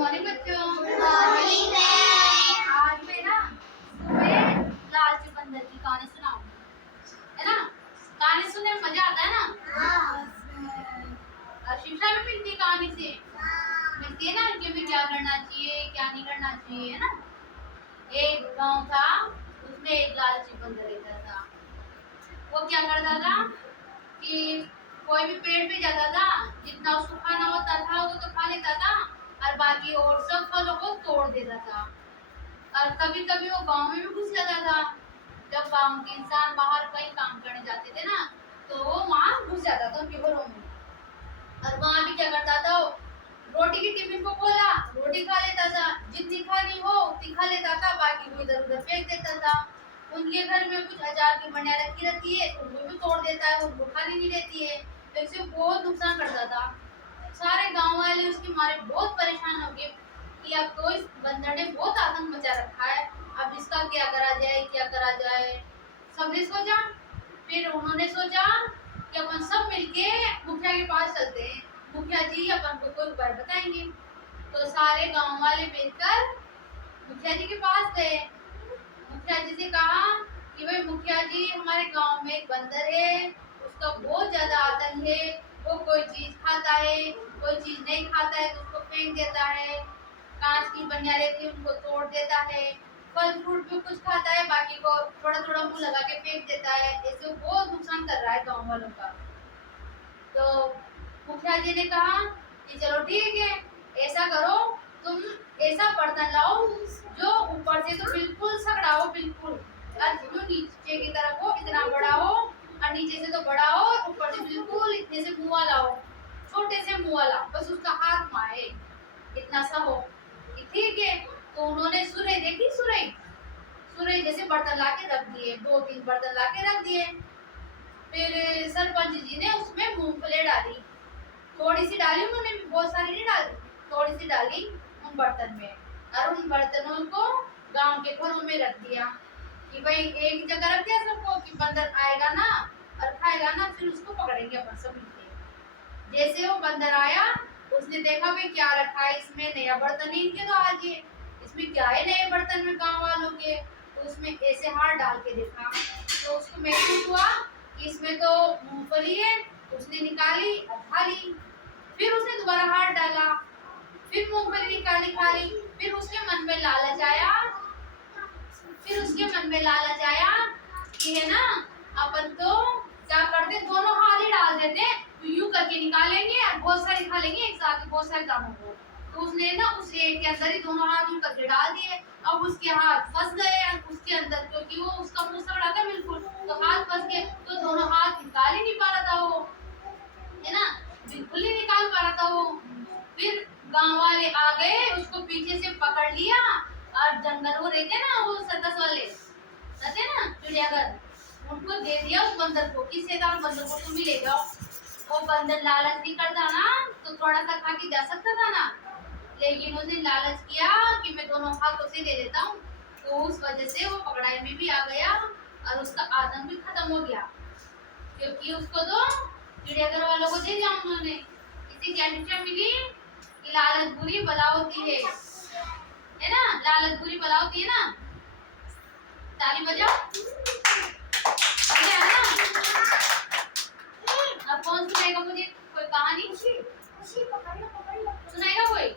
Morning बच्चों। Morning ma'am. आज मैं ना तुम्हें लालची बंदर की कहानी सुनाऊंगी, है ना। कहानी सुनने में मजा आता है ना। और शिक्षा भी मिलती है कहानी से। मिलती है ना कि हमें क्या करना चाहिए क्या नहीं करना चाहिए, है ना। एक गांव था, उसमें एक लालची बंदर रहता था। वो क्या करता था कि कोई भी पेड़ पे जाता था, जितना उसको खाना होता था वो तो खा लेता था और बाकी और सब फलों को तोड़ देता था। और कभी कभी वो गांव में भी घुस जाता था। जब गांव के इंसान बाहर कहीं काम करने जाते थे ना, तो वो वहां घुस जाता था उनके घरों में। और वहां भी क्या करता था, वो रोटी की टिफिन को खोला, रोटी खा लेता था, जितनी खानी हो उतनी खा लेता था, बाकी वो इधर उधर फेंक देता था। उनके घर में कुछ अचार की बनिया रखी रहती है, उनको भी तोड़ देता है, उनको खाने नहीं देती है। तो इससे बहुत नुकसान करता था। सारे गांव वाले उसके मारे बहुत परेशान हो गए कि अब तो इस बंदर ने बहुत आतंक मचा रखा है, अब इसका क्या करा जाए क्या करा जाए। सबने सोचा, फिर उन्होंने सोचा कि अपन सब मिलके मुखिया के पास चलते हैं, मुखिया जी अपन को कोई उपाय बताएंगे। तो सारे गांव वाले मिलकर मुखिया जी के पास गए। मुखिया जी से कहा कि भाई मुखिया जी, हमारे गांव में एक बंदर है, उसका बहुत ज्यादा आतंक है। वो कोई चीज खाता है, कोई चीज नहीं खाता है तो उसको फेंक देता है, कांच की बनिया रहती है उनको तोड़ देता है, फल फ्रूट भी कुछ खाता है, बाकी को थोड़ा थोड़ा मुंह लगा के फेंक देता है। ऐसे बहुत नुकसान कर रहा है गाँव वालों का। तो मुखिया जी ने कहा कि चलो ठीक है, ऐसा करो, तुम ऐसा बर्तन लाओ जो ऊपर से तो बिल्कुल सगड़ा हो, बिल्कुल, और जो नीचे की तरफ हो इतना बड़ा हो, और नीचे से तो बड़ा हो और ऊपर से बिल्कुल इतने से मुंह वाला हो, छोटे से मुंह वाला, बस उसका हाथ मारे इतना सा हो कि ठीक है। तो उन्होंने सुरई देखी, सुरई सुरई जैसे बर्तन लाके रख दिए, 2-3 बर्तन लाके रख दिए। फिर सरपंच जी ने उसमें मूंगफली डाली, थोड़ी सी डाली उन्होंने, बहुत सारी नहीं डाली, थोड़ी सी डाली उन बर्तन में, और उन बर्तनों को गांव के घरों में रख दिया कि भाई एक जगह रख दिया सबको कि बंदर आएगा ना और खाएगा ना, फिर उसको पकड़ेंगे अपन सब मिलके। जैसे वो बंदर आया, उसने देखा भाई क्या रखा है इसमें, नया बर्तन है इनके, तो आज ये इसमें क्या है नए बर्तन में गांव वालों के। तो उसमें ऐसे हाथ डाल के देखा, तो उसको महसूस हुआ कि इसमें तो मूंगफली है। उसने निकाली और खा ली। फिर उसने दोबारा हाथ डाला, फिर मूंगफली निकाली, खा ली। फिर उसके मन में लालच आया, कि है ना, अपन तो क्या करते, दोनों हाथ ही डाल देते, तो यूं करके निकालेंगे और बहुत सारे खा लेंगे एक साथ, बहुत सारे दामों को। तो उसने ना उस एक के अंदर ही दोनों हाथ यूं करके डाल दिए। अब उसके हाथ फंस गए उसके अंदर, क्योंकि वो उसका मुंह सड़ा था बिल्कुल, तो हाथ फंस गए, तो दोनों हाथ निकाल ही नहीं पा रहा था वो, है ना, बिल्कुल ही निकाल पा रहा था वो। फिर गांव वाले आ गए, उसको पीछे से पकड़ लिया, और जंगल वो रहते ना, वो सर्कस वाले रहते ना चिड़ियाघर, उनको दे दिया उस बंदर को कि शैतान बंदर को तुम ही ले जाओ। वो बंदर लालच नहीं करता ना, तो थोड़ा सा खा के जा सकता था ना, लेकिन उसने लालच किया कि मैं दोनों हाथों से ले लेता हूँ, तो उस वजह से वो पकड़ाई में भी आ गया और उसका आदम भी खत्म हो गया, क्योंकि उसको तो चिड़ियाघर वालों को दे दिया उन्होंने। इसी क्या शिक्षा मिली कि लालच बुरी बला होती है ना, लालच बुरी बला होती है ना। ताली बजाओ, बढ़िया है ना। अब कौन सुनाएगा मुझे कोई कहानी, सुनाएगा कोई?